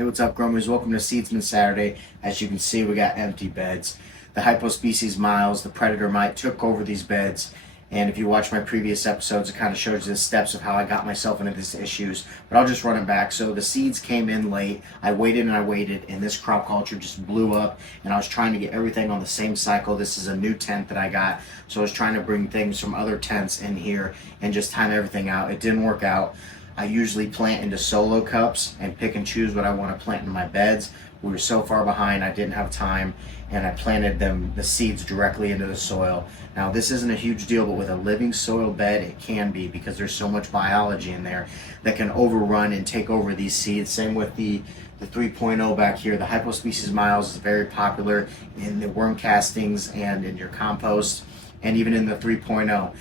Hey, what's up, growers? Welcome to Seedsman Saturday. As you can see, we got empty beds. The Hypoaspis Miles, the predator mite, took over these beds. And if you watch my previous episodes, it kind of shows you the steps of how I got myself into these issues. But I'll just run it back. So the seeds came in late. I waited and I waited, and this crop culture just blew up. And I was trying to get everything on the same cycle. This is a new tent that I got. So I was trying to bring things from other tents in here and just time everything out. It didn't work out. I usually plant into solo cups and pick and choose what I want to plant in my beds. We were so far behind, I didn't have time, and I planted the seeds directly into the soil. Now, this isn't a huge deal, but with a living soil bed, it can be, because there's so much biology in there that can overrun and take over these seeds. Same with the 3.0 back here. The Hypoaspis Miles is very popular in the worm castings and in your compost, and even in the 3.0.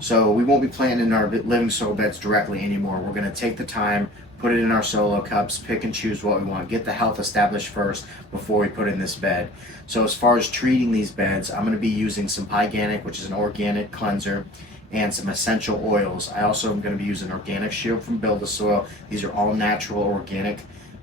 So we won't be planting in our living soil beds directly anymore. We're going to take the time, put it in our solo cups, pick and choose what we want, get the health established first before we put in this bed. So as far as treating these beds, I'm going to be using some Pyganic, which is an organic cleanser, and some essential oils. I also am going to be using Organic Shield from Build-A-Soil. These are all natural organic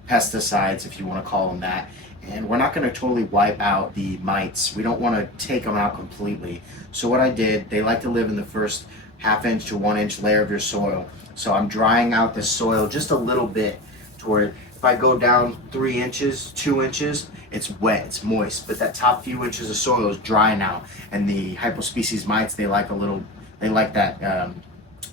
pesticides, if you want to call them that. And we're not going to totally wipe out the mites. We don't want to take them out completely. So what I did, they like to live in the first ½ to 1 inch layer of your soil. So I'm drying out the soil just a little bit to where if I go down 3 inches, 2 inches, it's wet, it's moist. But that top few inches of soil is dry now. And the Hypoaspis mites, they like that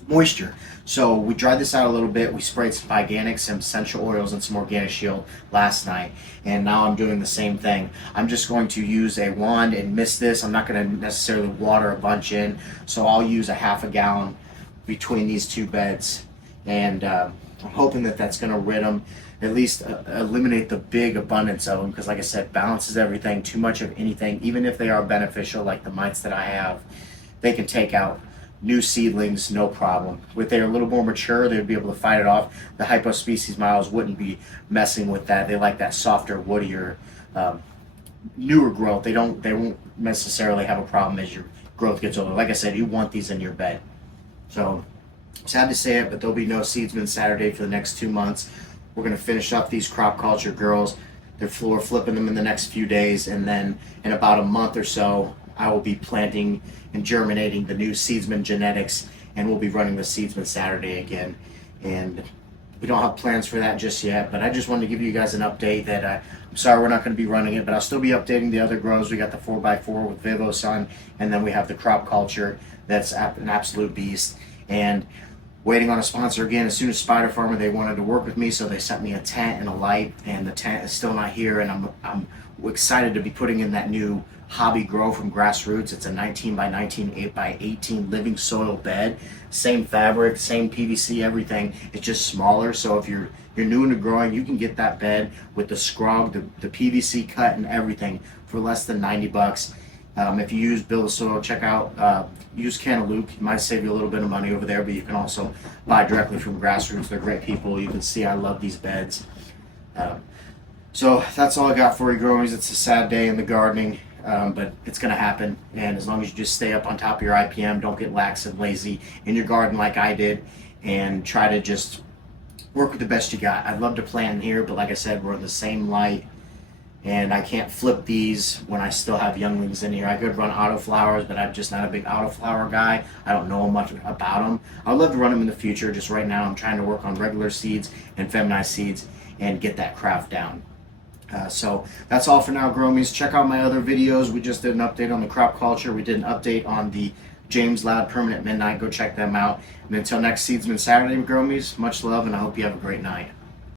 moisture. So we dried this out a little bit. We sprayed some Pyganic, some essential oils, and some Organic Shield last night, and now I'm doing the same thing. I'm just going to use a wand and mist this. I'm not going to necessarily water a bunch in, so I'll use a ½ gallon between these two beds, and I'm hoping that that's going to rid them, at least eliminate the big abundance of them, because like I said, balance is everything. Too much of anything, even if they are beneficial like the mites that I have, they can take out new seedlings, no problem. If they're a little more mature, they'd be able to fight it off. The Hypoaspis Miles wouldn't be messing with that. They like that softer, woodier, newer growth. They won't necessarily have a problem as your growth gets older. Like I said, you want these in your bed. So, sad to say it, but there'll be no Seedsman Saturday for the next 2 months. We're going to finish up these crop culture girls. They're floor flipping them in the next few days, and then in about a month or so, I will be planting and germinating the new Seedsman genetics, and we'll be running the Seedsman Saturday again. And we don't have plans for that just yet, but I just wanted to give you guys an update that I'm sorry we're not going to be running it, but I'll still be updating the other grows. We got the 4x4 with Vivos on, and then we have the crop culture that's an absolute beast. And waiting on a sponsor again. As soon as Spider Farmer, they wanted to work with me, so they sent me a tent and a light, and the tent is still not here, and I'm excited to be putting in that new hobby grow from Grassroots. It's a 19 by 19, 8 by 18 living soil bed. Same fabric, same PVC, everything. It's just smaller. So if you're new into growing, you can get that bed with the scrog, the PVC cut, and everything for less than 90 bucks. If you use Build-A-Soil, check out, use Cantaloupe. It might save you a little bit of money over there, but you can also buy directly from Grassroots. They're great people. You can see I love these beds. So that's all I got for you, growers. It's a sad day in the gardening. But it's going to happen, and as long as you just stay up on top of your IPM, don't get lax and lazy in your garden like I did, and try to just work with the best you got. I'd love to plant in here, but like I said, we're in the same light, and I can't flip these when I still have younglings in here. I could run autoflowers, but I'm just not a big autoflower guy. I don't know much about them. I'd love to run them in the future. Just right now I'm trying to work on regular seeds and feminized seeds and get that craft down. So that's all for now, Gromies. Check out my other videos. We just did an update on the crop culture. We did an update on the James Loud Permanent Midnight. Go check them out. And until next Seedsman Saturday, Gromies, much love, and I hope you have a great night.